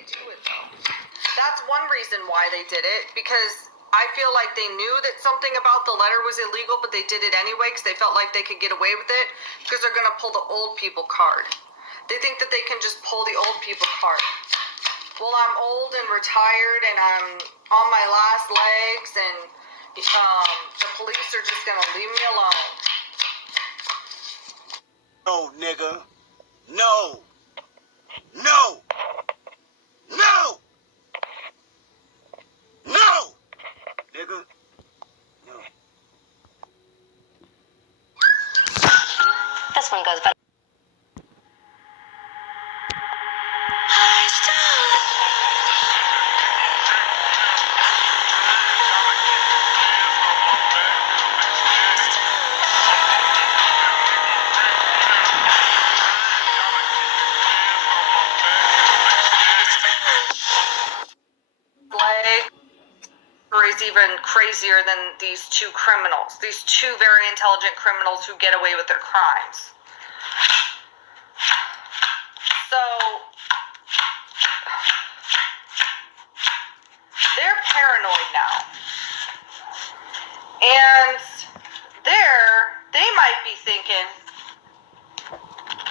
they do it though. That's one reason why they did it, because I feel like they knew that something about the letter was illegal, but they did it anyway because they felt like they could get away with it because they're going to pull the old people card. They think that they can just pull the old people card. Well, I'm old and retired and I'm on my last legs and the police are just going to leave me alone. No, nigga. No. No. No. No. Nigga. No. This one goes better. Is even crazier than these two criminals, these two very intelligent criminals who get away with their crimes. So they're paranoid now, and they might be thinking,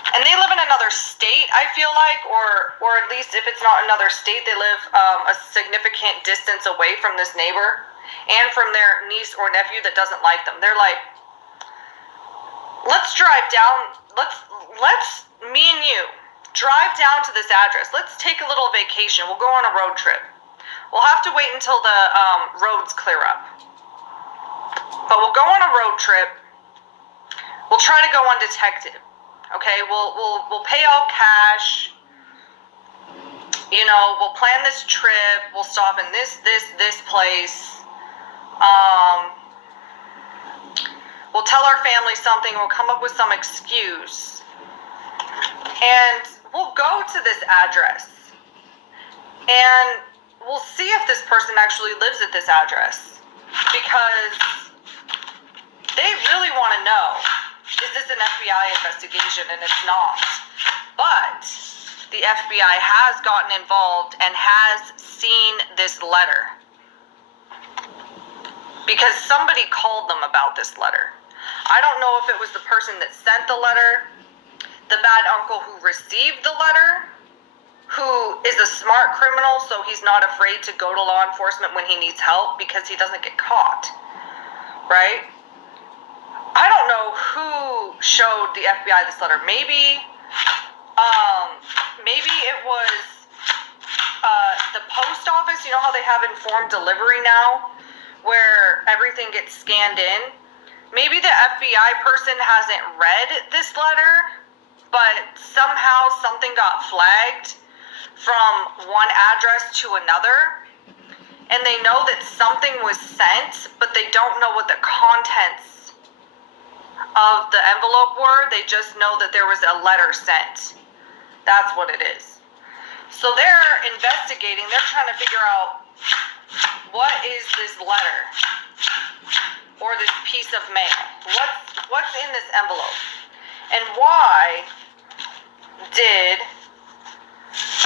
and they live in another state, I feel like, or at least if it's not another state, they live a significant distance away from this neighbor and from their niece or nephew that doesn't like them. They're like, let's drive down, let's me and you drive down to this address. Let's take a little vacation. We'll go on a road trip. We'll have to wait until the roads clear up. But we'll go on a road trip. We'll try to go undetected. Okay, we'll pay all cash. You know, we'll plan this trip. We'll stop in this place. We'll tell our family something. We'll come up with some excuse, and we'll go to this address, and we'll see if this person actually lives at this address, because they really want to know. Is this an FBI investigation? And it's not. But the FBI has gotten involved and has seen this letter. Because somebody called them about this letter. I don't know if it was the person that sent the letter, the bad uncle who received the letter, who is a smart criminal, so he's not afraid to go to law enforcement when he needs help because he doesn't get caught. Right? I don't know who showed the FBI this letter. Maybe it was the post office. You know how they have informed delivery now, where everything gets scanned in? Maybe the FBI person hasn't read this letter, but somehow something got flagged from one address to another, and they know that something was sent, but they don't know what the contents of the envelope were. They just know that there was a letter sent. That's what it is. So they're investigating. They're trying to figure out, what is this letter or this piece of mail? What's in this envelope? And why did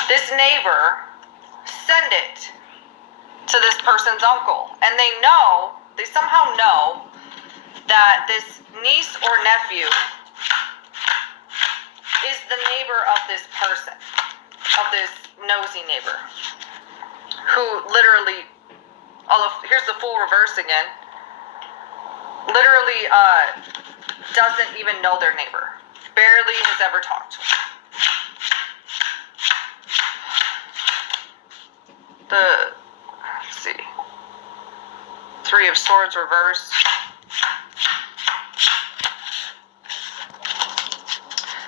this neighbor send it to this person's uncle? And they somehow know that this niece or nephew is the neighbor of this person, of this nosy neighbor, who literally, here's the full reverse again, literally doesn't even know their neighbor, barely has ever talked to him. Let's see, Three of Swords reverse.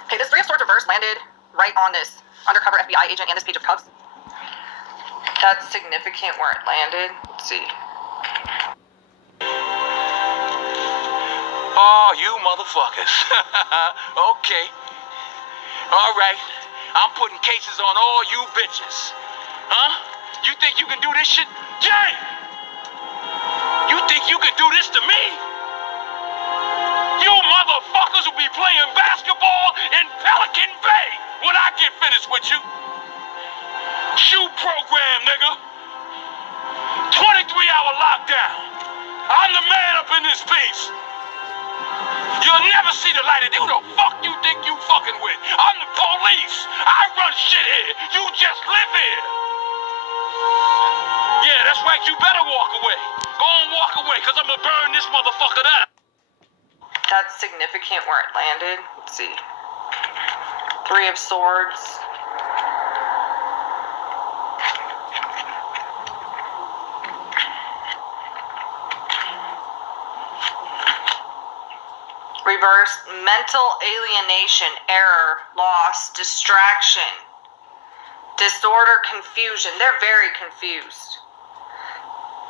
Okay, this Three of Swords reverse landed right on this undercover FBI agent and this page of cups. That's significant where it landed. Let's see. Oh, you motherfuckers. Okay. All right. I'm putting cases on all you bitches. Huh? You think you can do this shit? Jay! You think you can do this to me? You motherfuckers will be playing basketball in Pelican Bay when I get finished with you. Shoe program, nigga. 23-hour lockdown. I'm the man up in this piece. You'll never see the light of day. Who the fuck you think you fucking with? I'm the police. I run shit here. You just live here. Yeah, that's right. You better walk away. Go and walk away, because I'm going to burn this motherfucker down. That's significant where it landed. Let's see. 3 of Swords. Reverse, mental alienation, error, loss, distraction, disorder, confusion. They're very confused.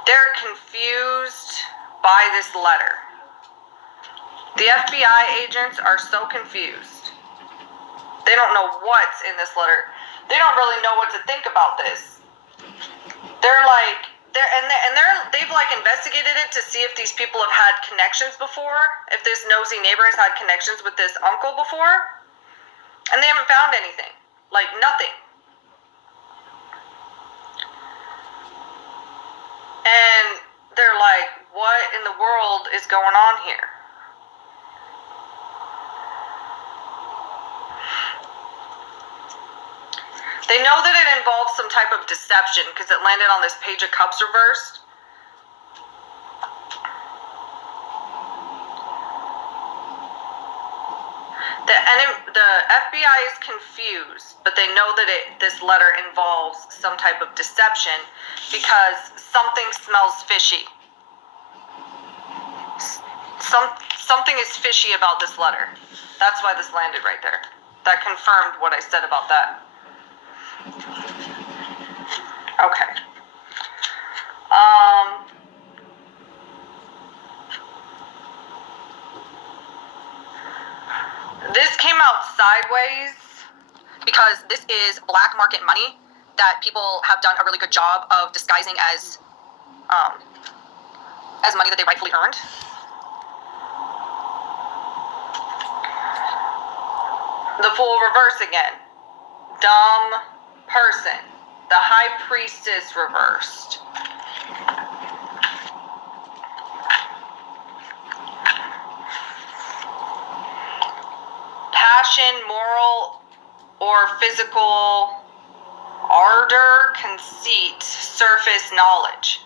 They're confused by this letter. The FBI agents are so confused. They don't know what's in this letter. They don't really know what to think about this. They've like investigated it to see if these people have had connections before, if this nosy neighbor has had connections with this uncle before, and they haven't found anything. Like, nothing. And they're like, what in the world is going on here? They know that it involves some type of deception because it landed on this Page of Cups reversed. The FBI is confused, but they know that this letter involves some type of deception because something smells fishy. Something is fishy about this letter. That's why this landed right there. That confirmed what I said about that. Okay. This came out sideways because this is black market money that people have done a really good job of disguising as money that they rightfully earned. The Fool reverse again. Dumb person. The High Priestess reversed. Passion, moral or physical ardor, conceit, surface knowledge.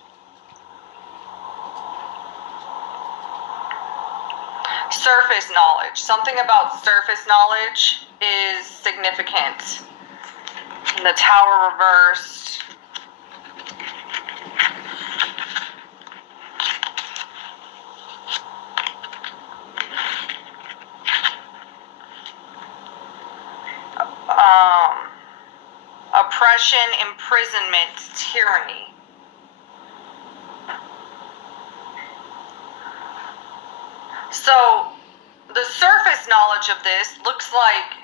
Surface knowledge. Something about surface knowledge is significant. The Tower reversed. Oppression, imprisonment, tyranny. So, the surface knowledge of this looks like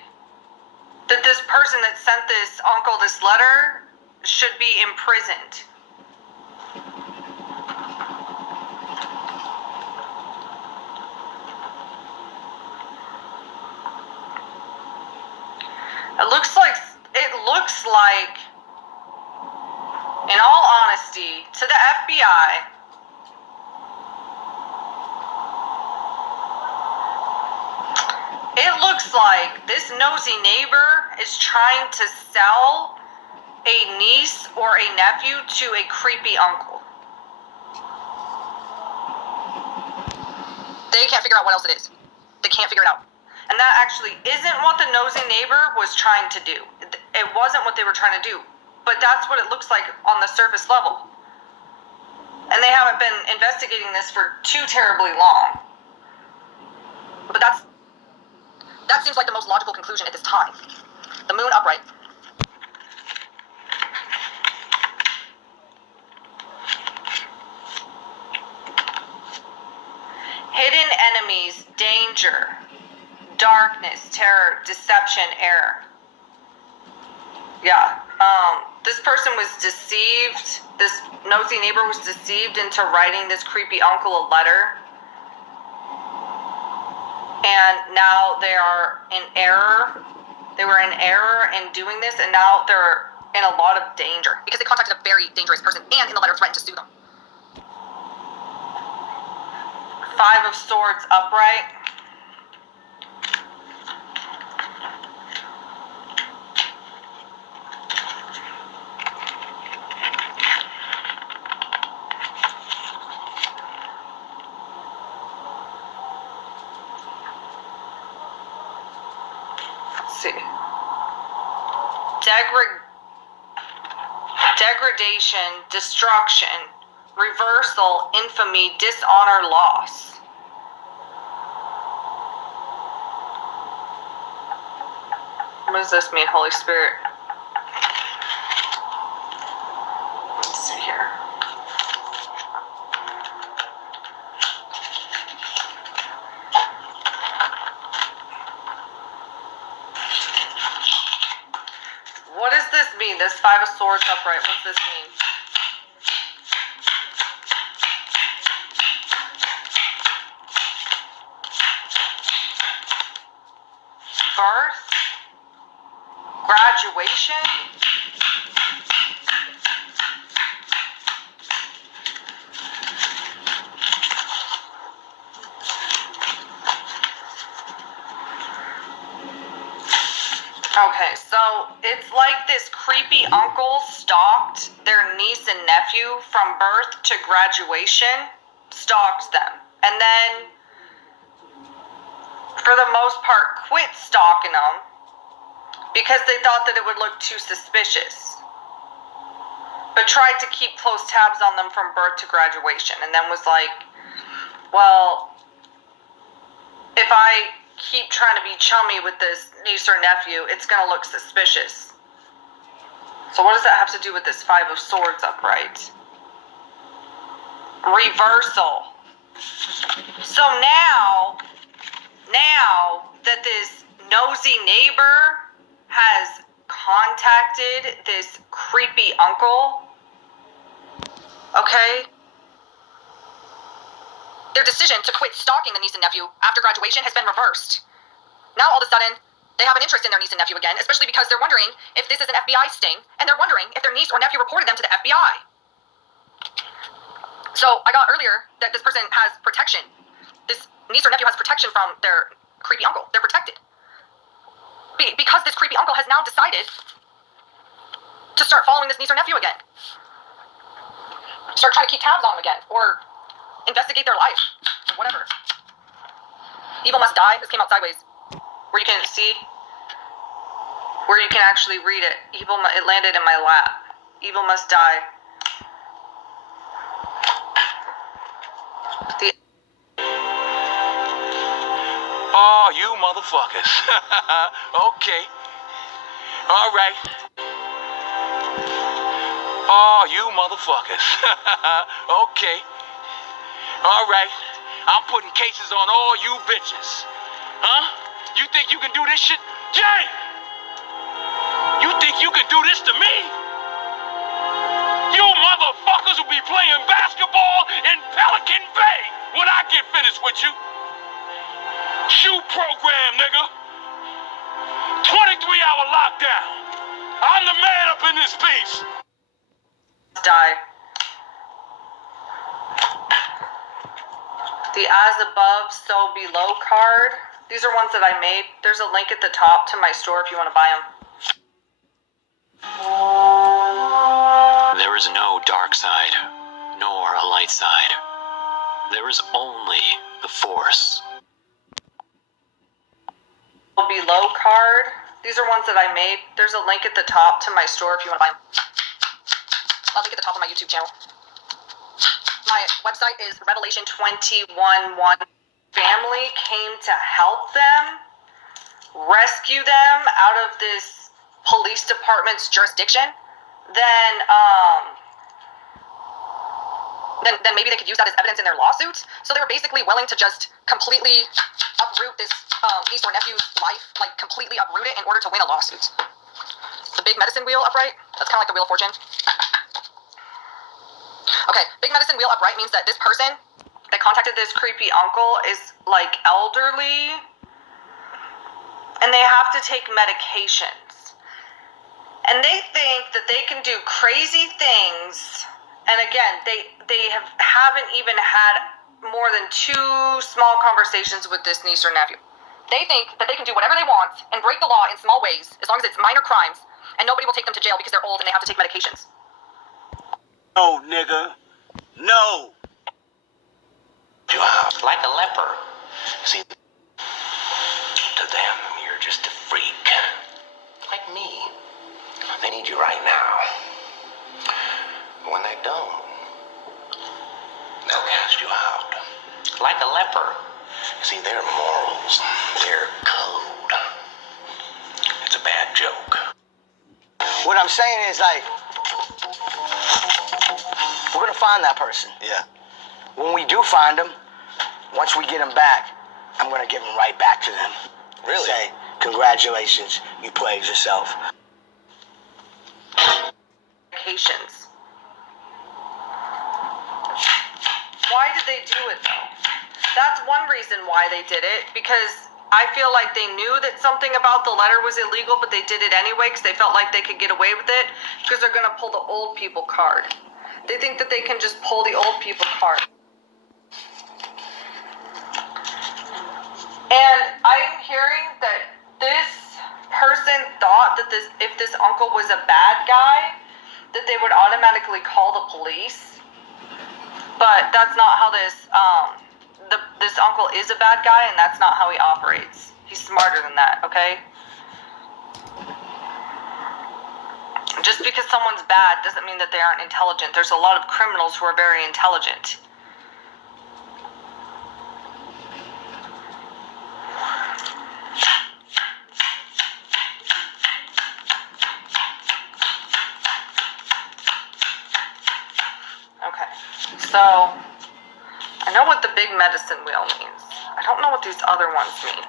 that this person that sent this uncle this letter should be imprisoned. It looks like, in all honesty, to the FBI, it looks like this nosy neighbor is trying to sell a niece or a nephew to a creepy uncle. They can't figure out what else it is. They can't figure it out. And that actually isn't what the nosy neighbor was trying to do. It wasn't what they were trying to do. But that's what it looks like on the surface level. And they haven't been investigating this for too terribly long. But that seems like the most logical conclusion at this time. The Moon upright. Hidden enemies, danger, darkness, terror, deception, error. Yeah. This person was deceived. This nosy neighbor was deceived into writing this creepy uncle a letter. And now they are in error. They were in error in doing this, and now they're in a lot of danger because they contacted a very dangerous person and in the letter threatened to sue them. Five of Swords upright. Let's see. Degradation, destruction, reversal, infamy, dishonor, loss. What does this mean, Holy Spirit? Let's see here. What does this mean? This Five of Swords upright. What does this mean? Birth? Graduation? Okay, so it's like this creepy uncle stalked their niece and nephew from birth to graduation, stalked them, and then, for the most part, quit stalking them because they thought that it would look too suspicious, but tried to keep close tabs on them from birth to graduation, and then was like, well, if I keep trying to be chummy with this niece or nephew, it's going to look suspicious. So what does that have to do with this Five of Swords upright? Reversal. So now that this nosy neighbor has contacted this creepy uncle, okay, their decision to quit stalking the niece and nephew after graduation has been reversed. Now all of a sudden, they have an interest in their niece and nephew again, especially because they're wondering if this is an FBI sting, and they're wondering if their niece or nephew reported them to the FBI. So I got earlier that this person has protection. This niece or nephew has protection from their creepy uncle. They're protected. Because this creepy uncle has now decided to start following this niece or nephew again. Start trying to keep tabs on them again, or investigate their life, or whatever. Evil must die. This came out sideways, where you can see, where you can actually read it. It landed in my lap. Evil must die. Oh, you motherfuckers. Okay. All right. Oh, you motherfuckers. Okay. All right. I'm putting cases on all you bitches. Huh? You think you can do this shit? Jay! You think you can do this to me? You motherfuckers will be playing basketball in Pelican Bay when I get finished with you. Shoe program, nigga. 23-hour lockdown. I'm the man up in this piece. Die. The as above, so below card. These are ones that I made. There's a link at the top to my store if you want to buy them. There is no dark side, nor a light side. There is only the Force. Below card. These are ones that I made. There's a link at the top to my store if you want to buy them. I'll link at the top of my YouTube channel. My website is Revelation 21:1. Family came to help them, rescue them out of this police department's jurisdiction. Then maybe they could use that as evidence in their lawsuits. So they were basically willing to just completely uproot this niece or nephew's life, like completely uproot it in order to win a lawsuit. The big medicine wheel upright, that's kind of like the Wheel of Fortune. Okay, big medicine wheel upright means that this person that contacted this creepy uncle is like elderly and they have to take medications. And they think that they can do crazy things. And again, they haven't even had more than 2 small conversations with this niece or nephew. They think that they can do whatever they want and break the law in small ways, as long as it's minor crimes, and nobody will take them to jail because they're old and they have to take medications. No, nigga. No. You are like a leper. See, to them, you're just a freak. Like me. They need you right now. When they don't, they'll cast you out. Like a leper. See, their morals, their code. It's a bad joke. What I'm saying is, like, we're gonna find that person. Yeah. When we do find them, once we get them back, I'm gonna give them right back to them. Really? Say, congratulations, you played yourself. Medications. Why did they do it though? That's one reason why they did it, because I feel like they knew that something about the letter was illegal, but they did it anyway because they felt like they could get away with it because they're going to pull the old people card. They think that they can just pull the old people card. And I'm hearing that this person thought that if this uncle was a bad guy, that they would automatically call the police. But that's not how this this uncle is a bad guy, and that's not how he operates. He's smarter than that, okay? Just because someone's bad doesn't mean that they aren't intelligent. There's a lot of criminals who are very intelligent. Okay, so I know what the big medicine wheel means. I don't know what these other ones mean.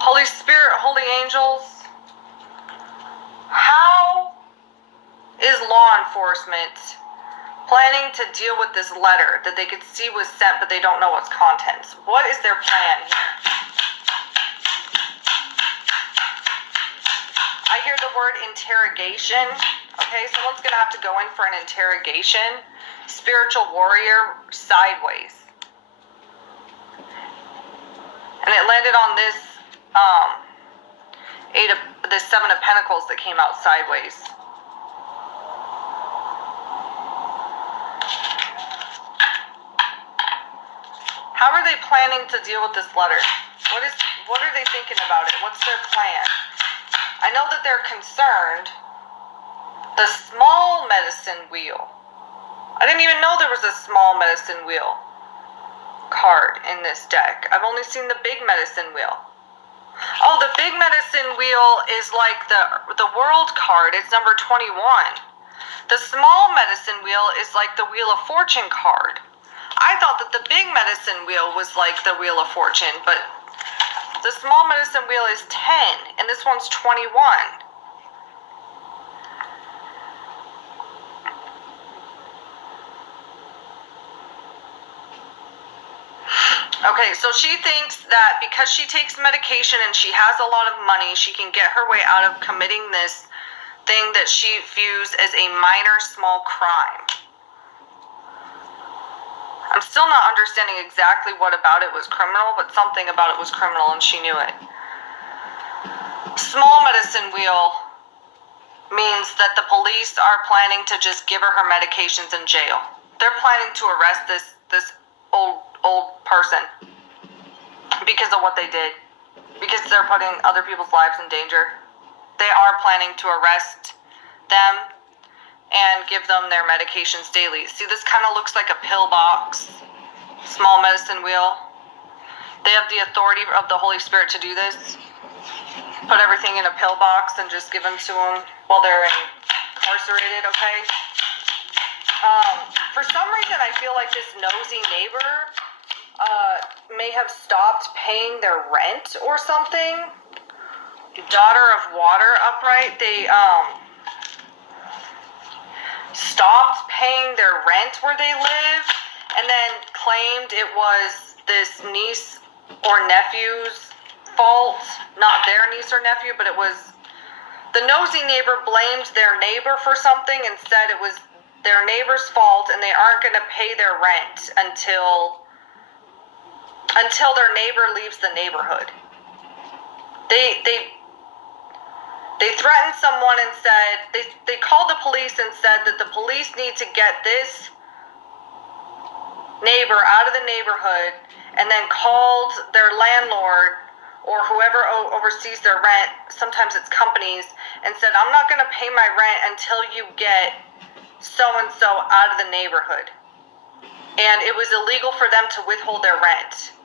Holy Spirit, holy angels, how is law enforcement planning to deal with this letter that they could see was sent but they don't know its contents? What is their plan here? I hear the word interrogation. Okay, someone's going to have to go in for an interrogation. Spiritual warrior sideways. And it landed on this this 7 of Pentacles that came out sideways. How are they planning to deal with this letter? What are they thinking about it? What's their plan? I know that they're concerned. The small medicine wheel. I didn't even know there was a small medicine wheel card in this deck. I've only seen the big medicine wheel. Oh, the big medicine wheel is like the world card. It's number 21. The small medicine wheel is like the Wheel of Fortune card. I thought that the big medicine wheel was like the Wheel of Fortune, but the small medicine wheel is 10, and this one's 21. Okay, so she thinks that because she takes medication and she has a lot of money, she can get her way out of committing this thing that she views as a minor small crime. I'm still not understanding exactly what about it was criminal, but something about it was criminal and she knew it. Small medicine wheel means that the police are planning to just give her medications in jail. They're planning to arrest this old person because of what they did, because they're putting other people's lives in danger. They are planning to arrest them and give them their medications daily. See, this kind of looks like a pill box, small medicine wheel. They have the authority of the Holy Spirit to do this. Put everything in a pill box and just give them to them while they're incarcerated, okay? For some reason, I feel like this nosy neighbor may have stopped paying their rent or something. Daughter of Water upright, they stopped paying their rent where they live and then claimed it was this niece or nephew's fault, not their niece or nephew, but it was the nosy neighbor blamed their neighbor for something and said it was their neighbor's fault and they aren't going to pay their rent until their neighbor leaves the neighborhood. They threatened someone and said, they called the police and said that the police need to get this neighbor out of the neighborhood, and then called their landlord or whoever oversees their rent, sometimes it's companies, and said, I'm not going to pay my rent until you get so-and-so out of the neighborhood. And it was illegal for them to withhold their rent.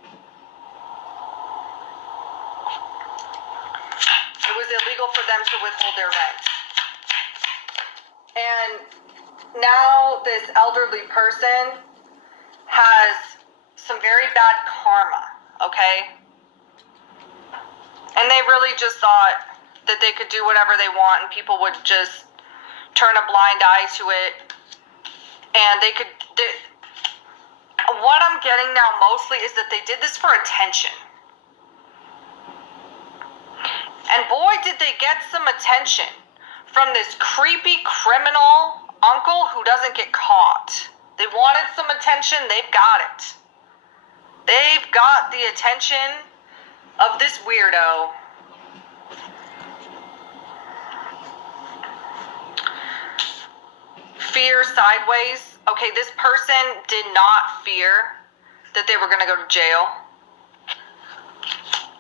It was illegal for them to withhold their rent. And now this elderly person has some very bad karma, okay? And they really just thought that they could do whatever they want and people would just turn a blind eye to it. And what I'm getting now mostly is that they did this for attention. And boy, did they get some attention from this creepy criminal uncle who doesn't get caught. They wanted some attention, they've got it. They've got the attention of this weirdo. Fear sideways. Okay, this person did not fear that they were going to go to jail.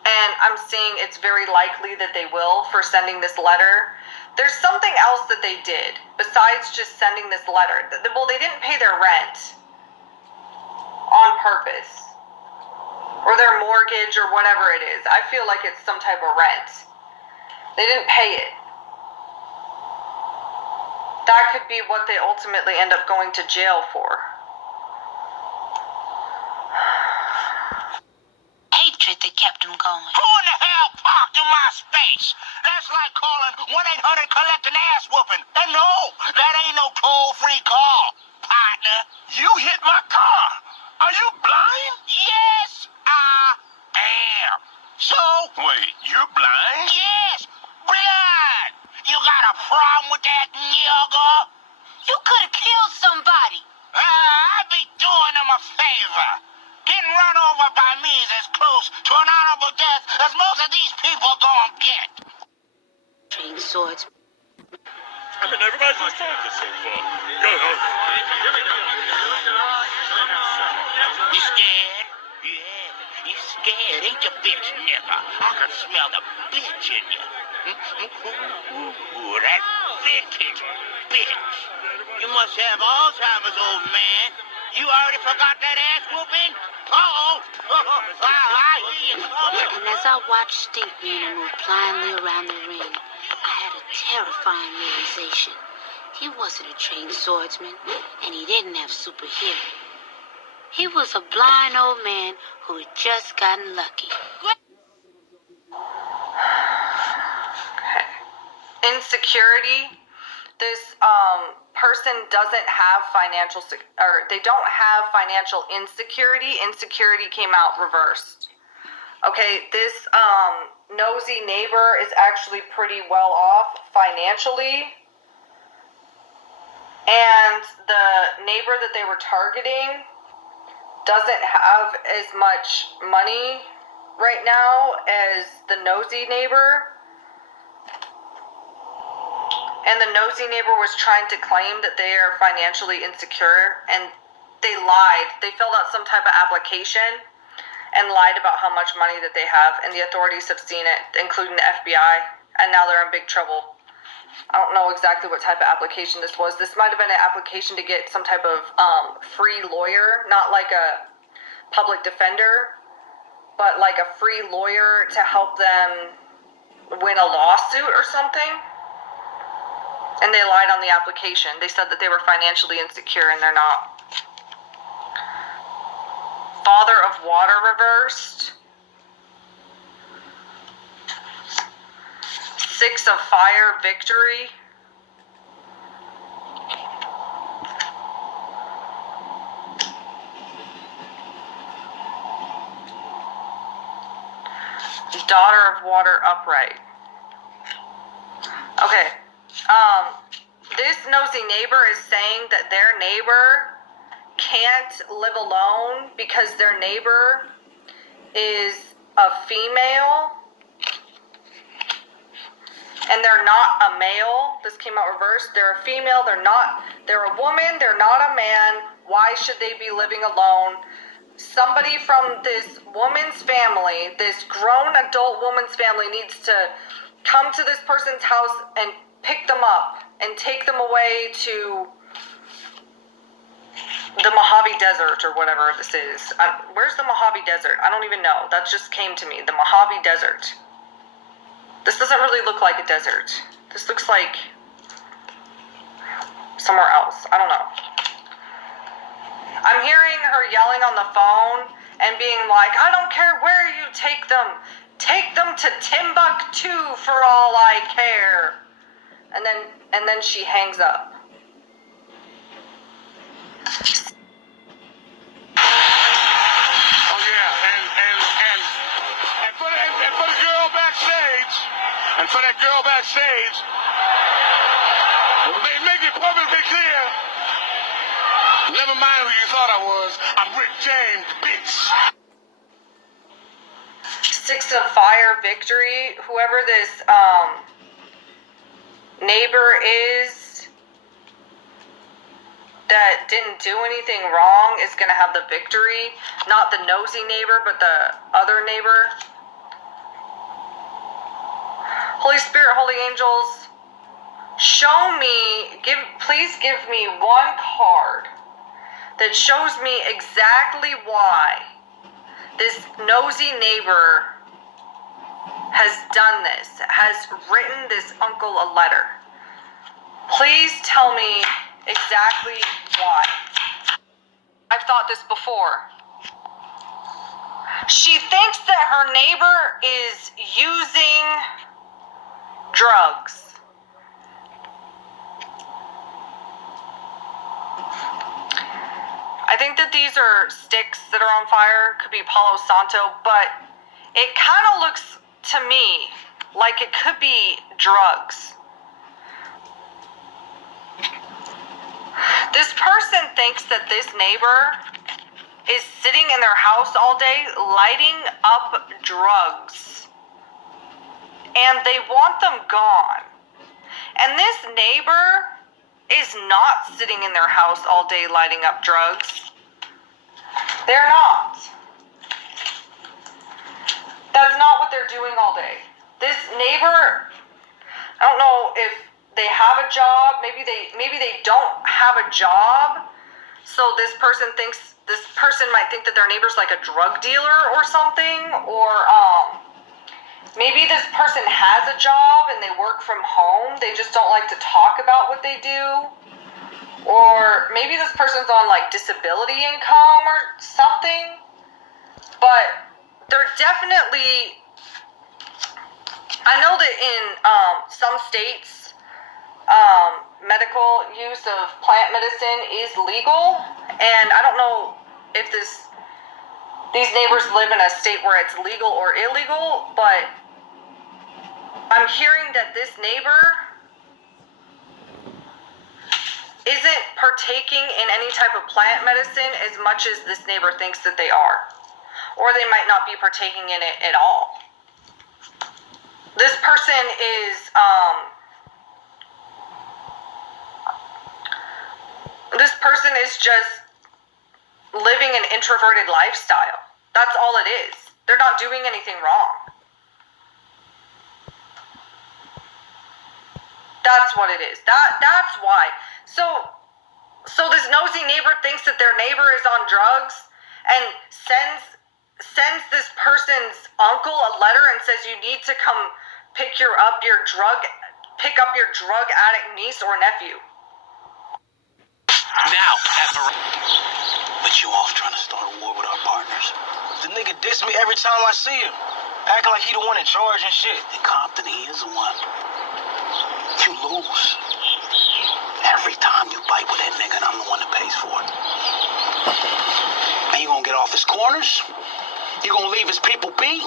And I'm seeing it's very likely that they will for sending this letter. There's something else that they did besides just sending this letter. Well, they didn't pay their rent on purpose. Or their mortgage or whatever it is. I feel like it's some type of rent. They didn't pay it. That could be what they ultimately end up going to jail for. Hatred that kept them going. Who in the hell parked in my space? That's like calling 1-800 collect an ass whooping. And no, that ain't no toll-free call, partner. You hit my car. Are you blind? Yes, I am. So? Wait, you're blind? Yes, blind. You got a problem with that, nigga? You could have killed somebody. I'd be doing them a favor. Getting run over by me is as close to an honorable death as most of these people gonna get. Trained swords. I mean, everybody's just focused so far. Go. You scared? Yeah, you scared, ain't you, bitch nigga? I can smell the bitch in you. Ooh, that vintage bitch. You must have Alzheimer's, old man. You already forgot that ass whooping? I hear you coming. And as I watched Stinkman move blindly around the ring, I had a terrifying realization. He wasn't a trained swordsman, and he didn't have super hearing. He was a blind old man who had just gotten lucky. Insecurity. This person doesn't have they don't have financial insecurity. Insecurity came out reversed. Okay, this nosy neighbor is actually pretty well off financially. And the neighbor that they were targeting doesn't have as much money right now as the nosy neighbor. And the nosy neighbor was trying to claim that they are financially insecure, and they lied. They filled out some type of application and lied about how much money that they have, and the authorities have seen it, including the FBI, and now they're in big trouble. I don't know exactly what type of application this was. This might have been an application to get some type of free lawyer, not like a public defender, but like a free lawyer to help them win a lawsuit or something. And they lied on the application. They said that they were financially insecure, and they're not. Father of Water reversed. 6 of Fire victory. Daughter of water upright. Okay. This nosy neighbor is saying that their neighbor can't live alone because their neighbor is a female and they're not a male. This came out reversed. They're a female, they're a woman, they're not a man. Why should they be living alone? Somebody from this woman's family, this grown adult woman's family, needs to come to this person's house and pick them up and take them away to the Mojave Desert or whatever this is. Where's the Mojave Desert? I don't even know. That just came to me. The Mojave Desert. This doesn't really look like a desert. This looks like somewhere else. I don't know. I'm hearing her yelling on the phone and being like, I don't care where you take them. Take them to Timbuktu for all I care. And then she hangs up. Oh yeah, and for the girl backstage, make it perfectly clear. Never mind who you thought I was. I'm Rick James, bitch. 6 of fire victory. Whoever this neighbor is that didn't do anything wrong is going to have the victory. Not the nosy neighbor, but the other neighbor. Holy Spirit, holy angels, show me, please give me one card that shows me exactly why this nosy neighbor has done this, has written this uncle a letter. Please tell me exactly why. I've thought this before. She thinks that her neighbor is using drugs. I think that these are sticks that are on fire. Could be Palo Santo, but it kind of looks to me like it could be drugs. This person thinks that this neighbor is sitting in their house all day lighting up drugs. And they want them gone. And this neighbor is not sitting in their house all day lighting up drugs. They're not. That's not what they're doing all day. This neighbor, I don't know if they have a job. Maybe they don't have a job. So this person might think that their neighbor's like a drug dealer or something, or maybe this person has a job and they work from home. They just don't like to talk about what they do. Or maybe this person's on like disability income or something. But they're definitely, I know that in some states, medical use of plant medicine is legal. And I don't know if these neighbors live in a state where it's legal or illegal, but I'm hearing that this neighbor isn't partaking in any type of plant medicine as much as this neighbor thinks that they are. Or they might not be partaking in it at all. This person is just living an introverted lifestyle. That's all it is. They're not doing anything wrong. That's what it is. That's why. So this nosy neighbor thinks that their neighbor is on drugs and sends this person's uncle a letter and says you need to come pick up your drug addict niece or nephew. Now, But you off trying to start a war with our partners. The nigga diss me every time I see him. Acting like he the one in charge and shit. In Compton, he is the one. You lose. Every time you fight with that nigga, and I'm the one that pays for it. And you gonna get off his corners? You gonna leave his people be?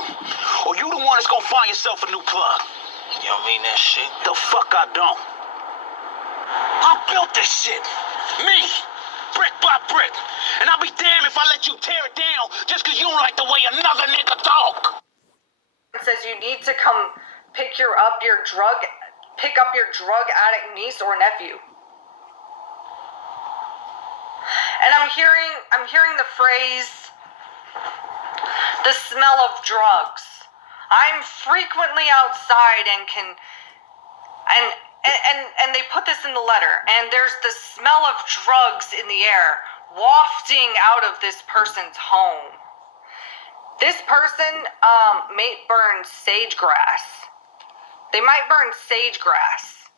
Or you the one that's gonna find yourself a new plug? You don't mean that shit? The fuck I don't. I built this shit. Me. Brick by brick. And I'll be damned if I let you tear it down just cause you don't like the way another nigga talk. It says you need to come pick up your drug addict niece or nephew. And I'm hearing the phrase, the smell of drugs. I'm frequently outside and they put this in the letter, and there's the smell of drugs in the air wafting out of this person's home. This person may burn sage grass. They might burn sage grass.